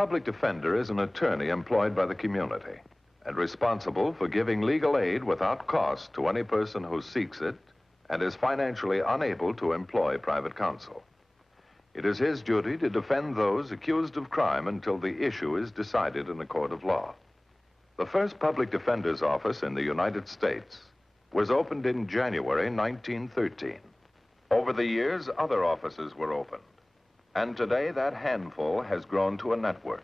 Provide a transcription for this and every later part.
public defender is an attorney employed by the community and responsible for giving legal aid without cost to any person who seeks it and is financially unable to employ private counsel. It is his duty to defend those accused of crime until the issue is decided in a court of law. The first public defender's office in the United States was opened in January 1913. Over the years, other offices were opened. And today, that handful has grown to a network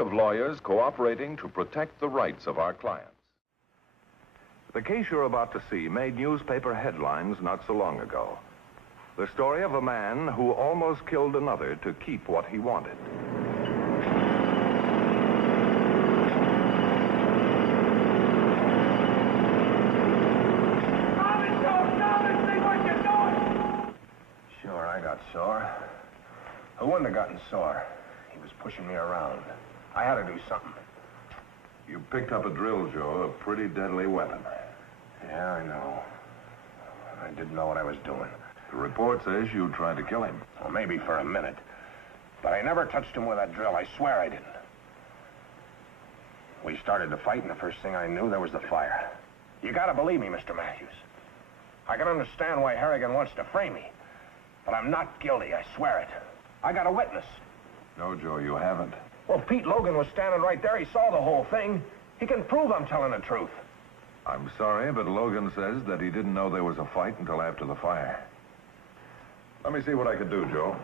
of lawyers cooperating to protect the rights of our clients. The case you're about to see made newspaper headlines not so long ago. The story of a man who almost killed another to keep what he wanted. Sure, I got sore. Who wouldn't have gotten sore? He was pushing me around. I had to do something. You picked up a drill, Joe, a pretty deadly weapon. Yeah, I know. I didn't know what I was doing. The report says you tried to kill him. Well, maybe for a minute. But I never touched him with that drill. I swear I didn't. We started to fight, and the first thing I knew, there was the fire. You gotta believe me, Mr. Matthews. I can understand why Harrigan wants to frame me. But I'm not guilty, I swear it. I got a witness. No, Joe, you haven't. Well, Pete Logan was standing right there. He saw the whole thing. He can prove I'm telling the truth. I'm sorry, but Logan says that he didn't know there was a fight until after the fire. Let me see what I can do, Joe.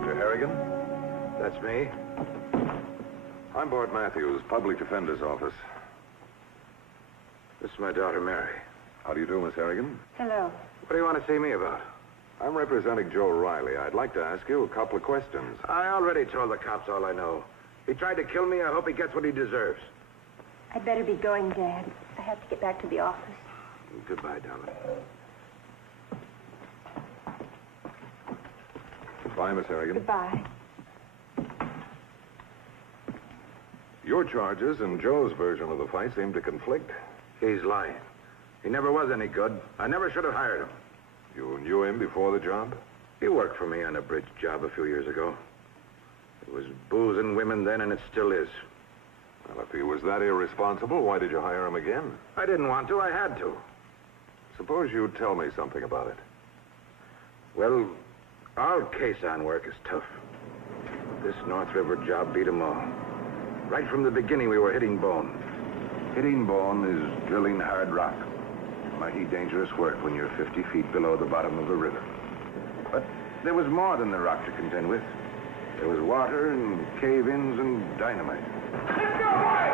Mr. Harrigan? That's me. I'm Bart Matthews, Public Defender's Office. This is my daughter, Mary. How do you do, Miss Harrigan? Hello. What do you want to see me about? I'm representing Joe Riley. I'd like to ask you a couple of questions. I already told the cops all I know. He tried to kill me. I hope he gets what he deserves. I'd better be going, Dad. I have to get back to the office. Goodbye, darling. Goodbye, Miss Harrigan. Goodbye. Your charges and Joe's version of the fight seem to conflict. He's lying. He never was any good. I never should have hired him. You knew him before the job? He worked for me on a bridge job a few years ago. It was booze and women then, and it still is. Well, if he was that irresponsible, why did you hire him again? I didn't want to. I had to. Suppose you tell me something about it. Well, our caisson work is tough. This North River job beat 'em all. Right from the beginning, we were hitting bone. Hitting bone is drilling hard rock. Mighty dangerous work when you're 50 feet below the bottom of a river. But there was more than the rock to contend with. There was water and cave-ins and dynamite. Let's go away!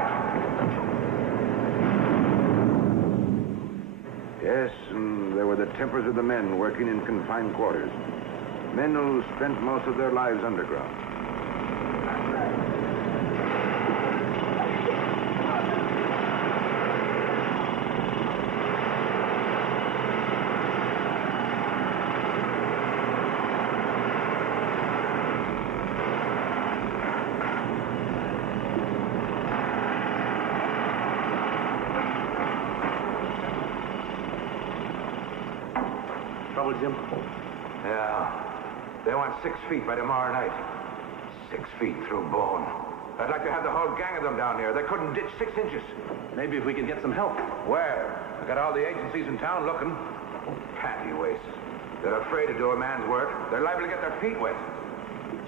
Yes, and there were the tempers of the men working in confined quarters. Men who spent most of their lives underground. Trouble, Jim? Yeah. They want 6 feet by tomorrow night. 6 feet through bone. I'd like to have the whole gang of them down here. They couldn't ditch 6 inches. Maybe if we could get some help. Where? I got all the agencies in town looking. Panty wastes. They're afraid to do a man's work. They're liable to get their feet wet.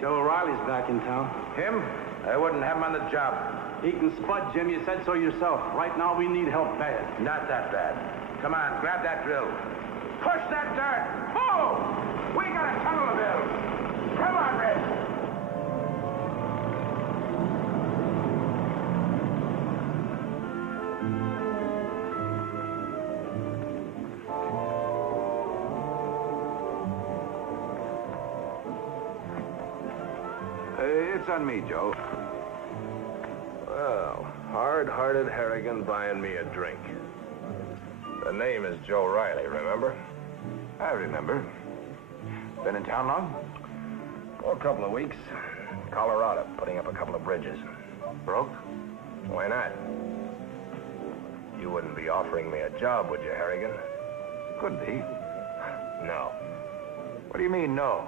Joe O'Reilly's back in town. Him? I wouldn't have him on the job. He can spud, Jim. You said so yourself. Right now, we need help bad. Not that bad. Come on, grab that drill. Push that dirt! Move! We got a tunnel to build! Come on, Red! It's on me, Joe. Well, hard-hearted Harrigan buying me a drink. The name is Joe Riley, remember? I remember. Been in town long? Oh, a couple of weeks. Colorado, putting up a couple of bridges. Broke? Why not? You wouldn't be offering me a job, would you, Harrigan? Could be. No. What do you mean, no?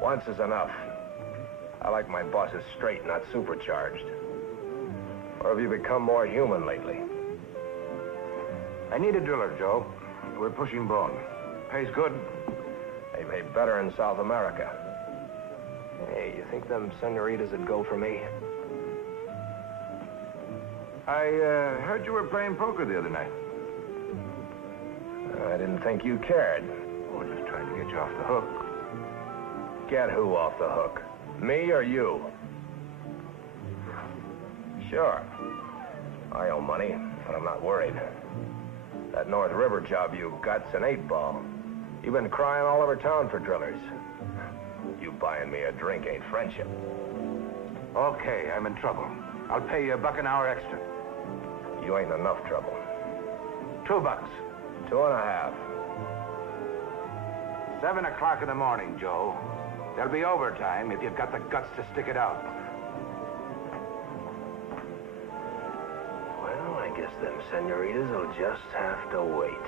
Once is enough. I like my bosses straight, not supercharged. Or have you become more human lately? I need a driller, Joe. We're pushing bone. Pays good. They pay better in South America. Hey, you think them senoritas would go for me? I heard you were playing poker the other night. I didn't think you cared. Oh, just trying to get you off the hook. Get who off the hook? Me or you? Sure. I owe money, but I'm not worried. That North River job you got's an 8-ball. You've been crying all over town for drillers. You buying me a drink ain't friendship. Okay, I'm in trouble. I'll pay you $1 an hour extra. You ain't enough trouble. $2. 2.5. 7 o'clock in the morning, Joe. There'll be overtime if you've got the guts to stick it out. Well, I guess them senoritas will just have to wait.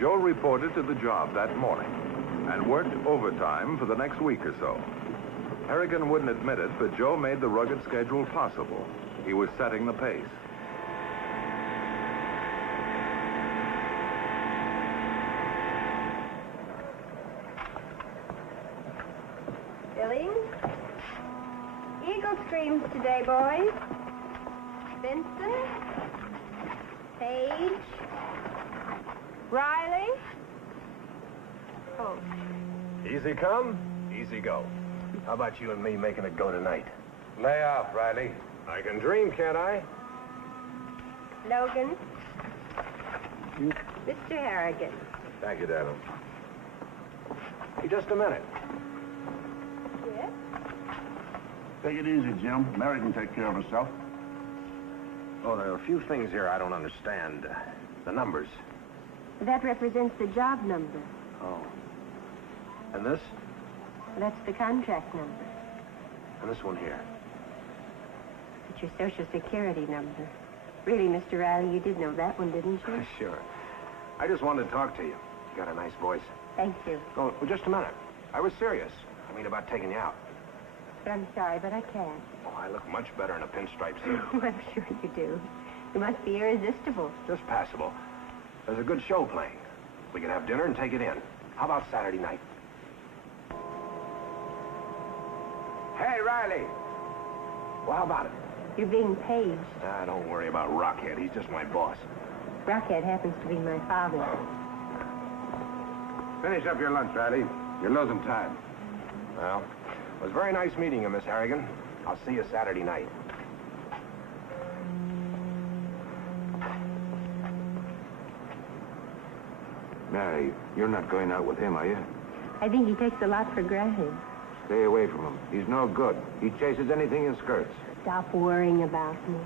Joe reported to the job that morning and worked overtime for the next week or so. Harrigan wouldn't admit it, but Joe made the rugged schedule possible. He was setting the pace. Billings? Eagle screams today, boys. Benson? Page? Riley? Oh. Easy come, easy go. How about you and me making it go tonight? Lay off, Riley. I can dream, can't I? Logan? Mr. Harrigan. Thank you, darling. Hey, just a minute. Yes? Take it easy, Jim. Mary can take care of herself. Oh, there are a few things here I don't understand. The numbers. That represents the job number. Oh. And this? That's the contract number. And this one here. It's your Social Security number. Really, Mr. Riley, you did know that one, didn't you? Sure. I just wanted to talk to you. You got a nice voice. Thank you. Oh, well, just a minute. I was serious. I mean, about taking you out. But I'm sorry, but I can't. Oh, I look much better in a pinstripe suit. I'm sure you do. You must be irresistible. Just passable. There's a good show playing. We can have dinner and take it in. How about Saturday night? Hey, Riley. Well, how about it? You're being paged. Ah, don't worry about Rockhead. He's just my boss. Rockhead happens to be my father. Finish up your lunch, Riley. You're losing time. Well, it was very nice meeting you, Miss Harrigan. I'll see you Saturday night. Mary, you're not going out with him, are you? I think he takes a lot for granted. Stay away from him. He's no good. He chases anything in skirts. Stop worrying about me.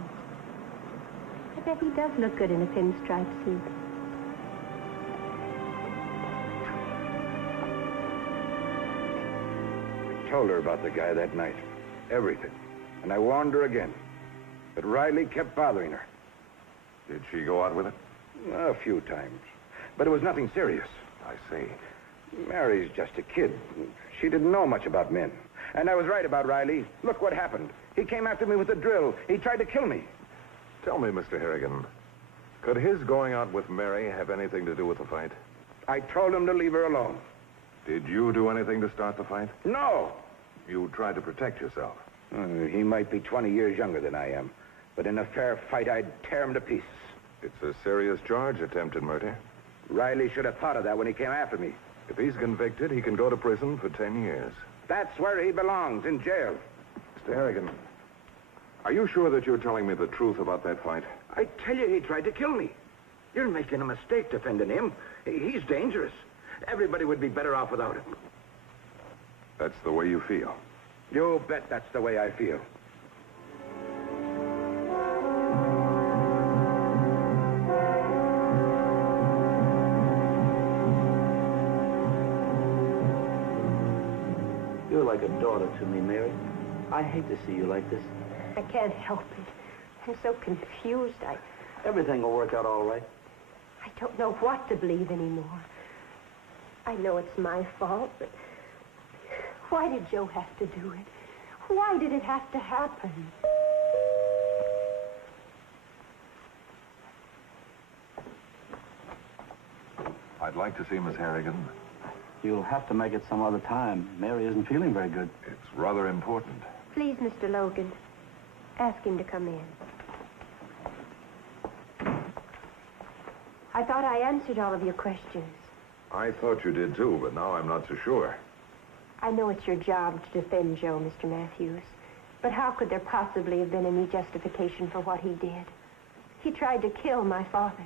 I bet he does look good in a pinstripe suit. I told her about the guy that night. Everything. And I warned her again. But Riley kept bothering her. Did she go out with it? A few times. But it was nothing serious. I see. Mary's just a kid. She didn't know much about men. And I was right about Riley. Look what happened. He came after me with a drill. He tried to kill me. Tell me, Mr. Harrigan, could his going out with Mary have anything to do with the fight? I told him to leave her alone. Did you do anything to start the fight? No. You tried to protect yourself. He might be 20 years younger than I am. But in a fair fight, I'd tear him to pieces. It's a serious charge, attempted murder. Riley should have thought of that when he came after me. If he's convicted, he can go to prison for 10 years. That's where he belongs, in jail. Mr. Harrigan, are you sure that you're telling me the truth about that fight? I tell you, he tried to kill me. You're making a mistake defending him. He's dangerous. Everybody would be better off without him. That's the way you feel. You bet that's the way I feel. You like a daughter to me, Mary. I hate to see you like this. I can't help it. I'm so confused. Everything will work out all right. I don't know what to believe anymore. I know it's my fault, but why did Joe have to do it? Why did it have to happen? I'd like to see Miss Harrigan. You'll have to make it some other time. Mary isn't feeling very good. It's rather important. Please, Mr. Logan, ask him to come in. I thought I answered all of your questions. I thought you did too, but now I'm not so sure. I know it's your job to defend Joe, Mr. Matthews. But how could there possibly have been any justification for what he did? He tried to kill my father.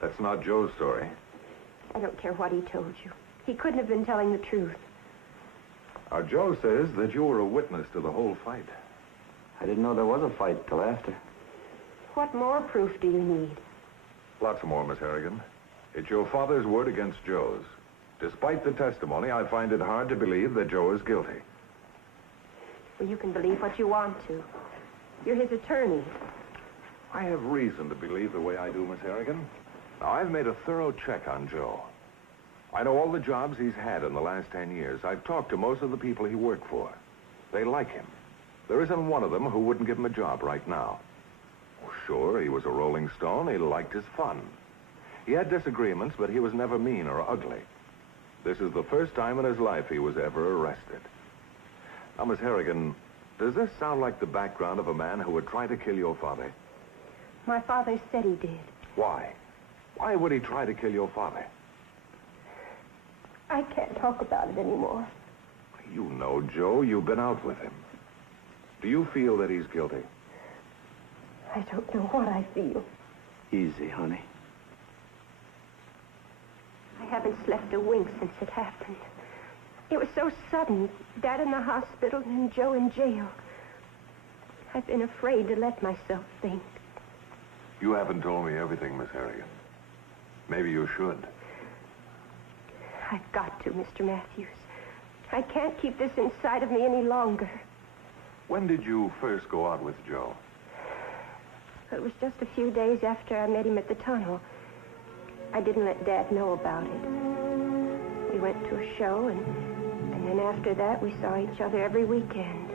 That's not Joe's story. I don't care what he told you. He couldn't have been telling the truth. Joe says that you were a witness to the whole fight. I didn't know there was a fight till after. What more proof do you need? Lots more, Miss Harrigan. It's your father's word against Joe's. Despite the testimony, I find it hard to believe that Joe is guilty. Well, you can believe what you want to. You're his attorney. I have reason to believe the way I do, Miss Harrigan. Now, I've made a thorough check on Joe. I know all the jobs he's had in the last 10 years. I've talked to most of the people he worked for. They like him. There isn't one of them who wouldn't give him a job right now. Sure, he was a rolling stone. He liked his fun. He had disagreements, but he was never mean or ugly. This is the first time in his life he was ever arrested. Now, Miss Harrigan, does this sound like the background of a man who would try to kill your father? My father said he did. Why? Why would he try to kill your father? I can't talk about it anymore. You know, Joe, you've been out with him. Do you feel that he's guilty? I don't know what I feel. Easy, honey. I haven't slept a wink since it happened. It was so sudden. Dad in the hospital and Joe in jail. I've been afraid to let myself think. You haven't told me everything, Miss Harrigan. Maybe you should. I've got to, Mr. Matthews. I can't keep this inside of me any longer. When did you first go out with Joe? It was just a few days after I met him at the tunnel. I didn't let Dad know about it. We went to a show, and then after that, we saw each other every weekend.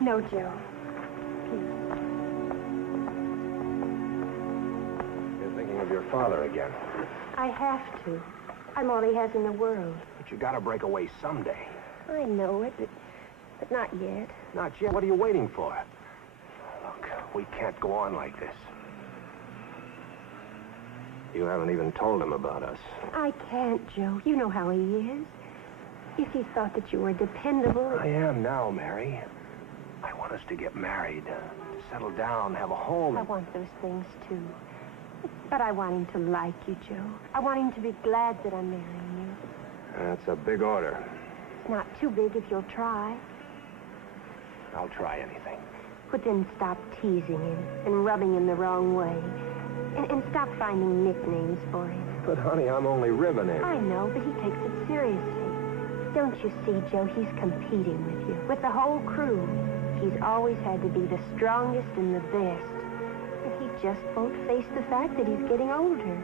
No, Joe. Please. You're thinking of your father again. I have to. I'm all he has in the world. But you gotta break away someday. I know it, but not yet. Not yet. What are you waiting for? Look, we can't go on like this. You haven't even told him about us. I can't, Joe. You know how he is. If he thought that you were dependable... I am now, Mary. I want us to get married, to settle down, have a home. I want those things, too. But I want him to like you, Joe. I want him to be glad that I'm marrying you. That's a big order. It's not too big if you'll try. I'll try anything. But then stop teasing him and rubbing him the wrong way. And stop finding nicknames for him. But, honey, I'm only ribbing him. I know, but he takes it seriously. Don't you see, Joe? He's competing with you, with the whole crew. He's always had to be the strongest and the best. And he just won't face the fact that he's getting older.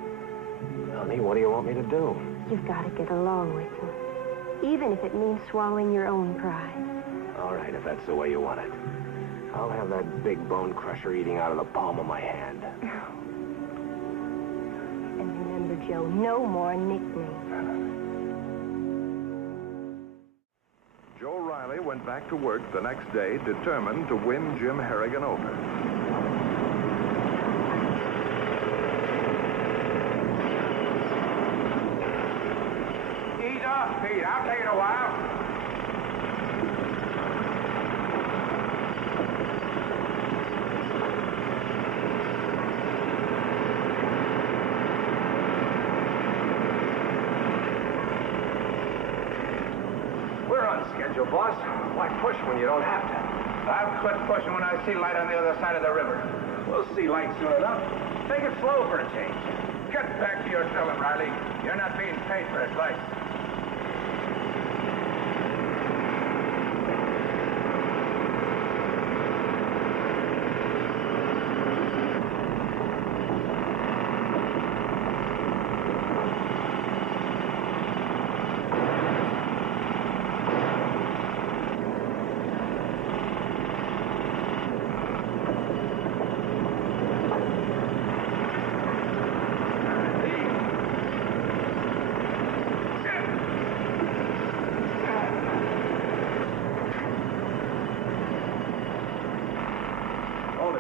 Honey, what do you want me to do? You've got to get along with him, even if it means swallowing your own pride. All right, if that's the way you want it. I'll have that big bone crusher eating out of the palm of my hand. And remember, Joe, no more nicknames. Joe Riley went back to work the next day, determined to win Jim Harrigan over. Ease off, Pete. I'll take it a while. We're on schedule, boss. Why push when you don't have to? I'll quit pushing when I see light on the other side of the river. We'll see light soon enough. Take it slow for a change. Get back to your drilling, Riley. You're not being paid for advice.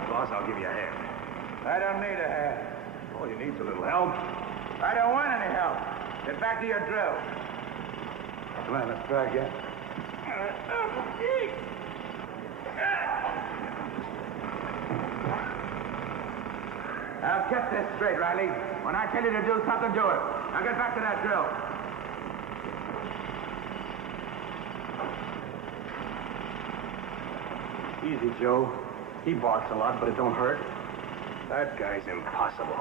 Boss, I'll give you a hand. I don't need a hand. All you need's a little help. I don't want any help. Get back to your drill. Come on, let's try again. Now get this straight, Riley. When I tell you to do something, do it. Now get back to that drill. Easy, Joe. He barks a lot, but it don't hurt. That guy's impossible.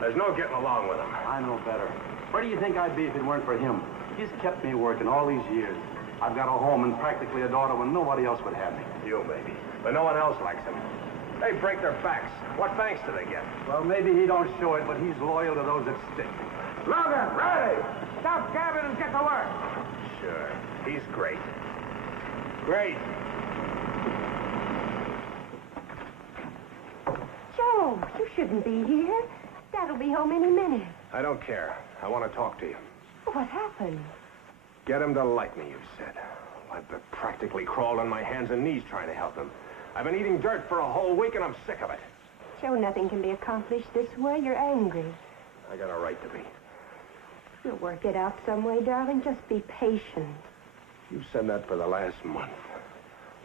There's no getting along with him. I know better. Where do you think I'd be if it weren't for him? He's kept me working all these years. I've got a home and practically a daughter when nobody else would have me. You, maybe. But no one else likes him. They break their backs. What thanks do they get? Well, maybe he don't show it, but he's loyal to those that stick. Logan, Riley! Stop gabbing and get to work! Sure. He's great. Great. Joe, you shouldn't be here. Dad'll be home any minute. I don't care. I want to talk to you. What happened? Get him to like me, you said. I've been practically crawled on my hands and knees trying to help him. I've been eating dirt for a whole week and I'm sick of it. Joe, nothing can be accomplished this way. You're angry. I got a right to be. We'll work it out some way, darling. Just be patient. You said that for the last month.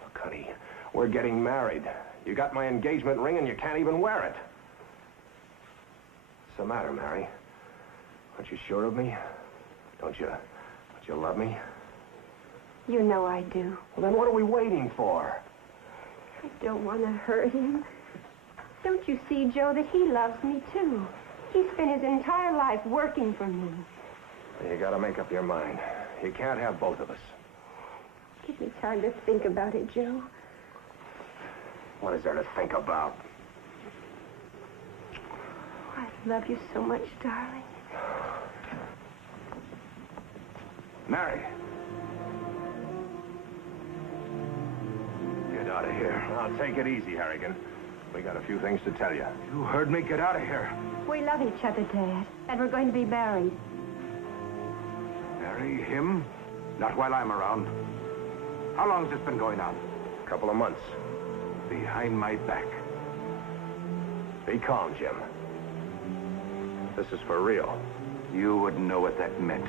Look, honey, we're getting married. You got my engagement ring and you can't even wear it. What's the matter, Mary? Aren't you sure of me? Don't you love me? You know I do. Well, then what are we waiting for? I don't want to hurt him. Don't you see, Joe, that he loves me, too? He spent his entire life working for me. You gotta make up your mind. You can't have both of us. Give me time to think about it, Joe. What is there to think about? I love you so much, darling. Mary. Get out of here. Now, take it easy, Harrigan. We got a few things to tell you. You heard me. Get out of here. We love each other, Dad, and we're going to be married. Marry him? Not while I'm around. How long's this been going on? A couple of months. Behind my back. Be calm, Jim. This is for real. You wouldn't know what that meant.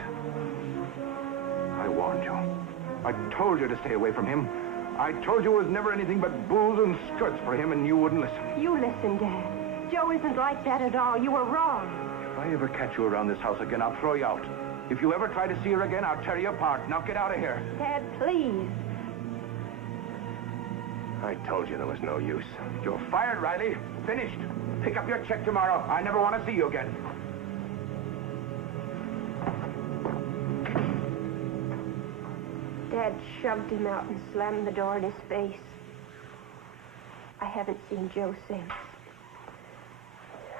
I warned you. I told you to stay away from him. I told you it was never anything but booze and skirts for him, and you wouldn't listen. You listen, Dad. Joe isn't like that at all. You were wrong. If I ever catch you around this house again, I'll throw you out. If you ever try to see her again, I'll tear you apart. Now get out of here. Dad, please. I told you there was no use. You're fired, Riley. Finished. Pick up your check tomorrow. I never want to see you again. Dad shoved him out and slammed the door in his face. I haven't seen Joe since.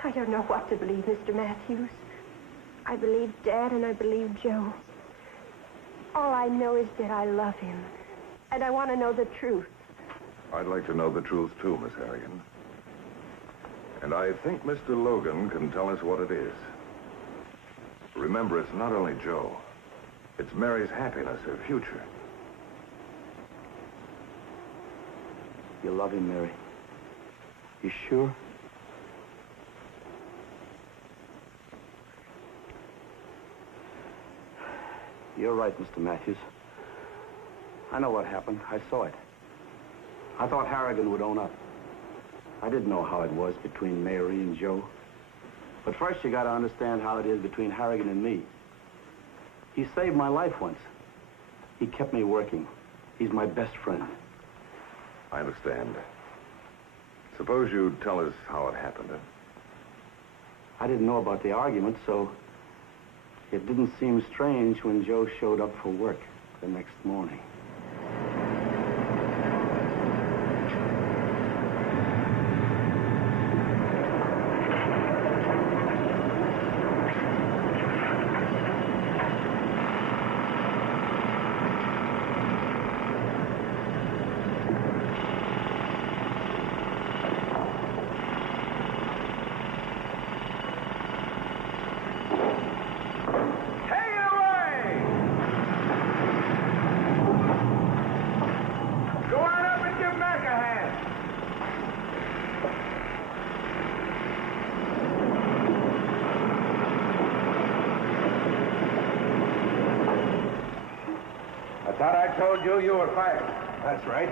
I don't know what to believe, Mr. Matthews. I believe Dad and I believe Joe. All I know is that I love him. And I want to know the truth. I'd like to know the truth, too, Miss Harrigan. And I think Mr. Logan can tell us what it is. Remember, it's not only Joe. It's Mary's happiness, her future. You love him, Mary. You sure? You're right, Mr. Matthews. I know what happened. I saw it. I thought Harrigan would own up. I didn't know how it was between Mary and Joe. But first, you got to understand how it is between Harrigan and me. He saved my life once. He kept me working. He's my best friend. I understand. Suppose you tell us how it happened. I didn't know about the argument, so it didn't seem strange when Joe showed up for work the next morning. Thought I told you you were fired. That's right.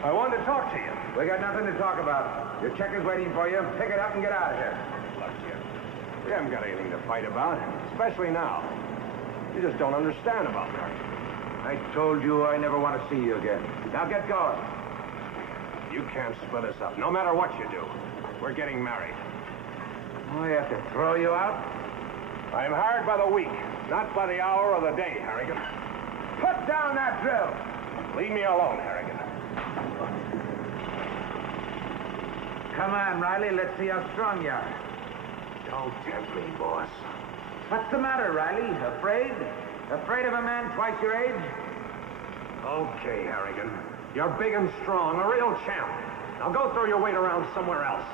I wanted to talk to you. We got nothing to talk about. Your check is waiting for you. Pick it up and get out of here. Look, Jim, we haven't got anything to fight about, especially now. You just don't understand about that. I told you I never want to see you again. Now get going. You can't split us up, no matter what you do. We're getting married. I have to throw you out? I'm hired by the week, not by the hour or the day, Harrigan. Put down that drill! Leave me alone, Harrigan. Come on, Riley. Let's see how strong you are. Don't tempt me, boss. What's the matter, Riley? Afraid? Afraid of a man twice your age? Okay, Harrigan. You're big and strong, a real champ. Now go throw your weight around somewhere else.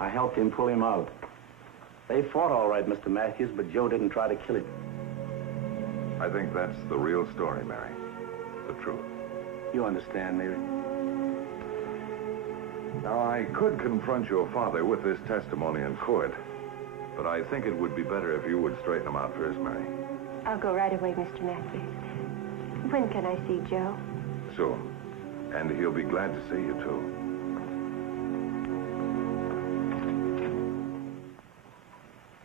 I helped him pull him out. They fought all right, Mr. Matthews, but Joe didn't try to kill him. I think that's the real story, Mary. The truth. You understand, Mary? Now, I could confront your father with this testimony in court, but I think it would be better if you would straighten him out first, Mary. I'll go right away, Mr. Matthews. When can I see Joe? Soon. And he'll be glad to see you, too.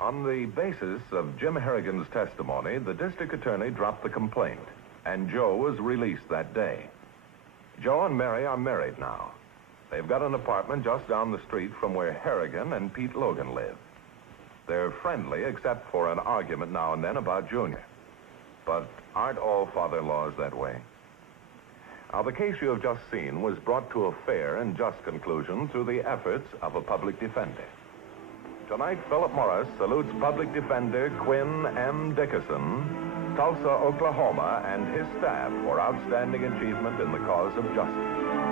On the basis of Jim Harrigan's testimony, the district attorney dropped the complaint, and Joe was released that day. Joe and Mary are married now. They've got an apartment just down the street from where Harrigan and Pete Logan live. They're friendly, except for an argument now and then about Junior. But aren't all father-in-laws that way? Now, the case you have just seen was brought to a fair and just conclusion through the efforts of a public defender. Tonight, Philip Morris salutes Public Defender Quinn M. Dickerson, Tulsa, Oklahoma, and his staff for outstanding achievement in the cause of justice.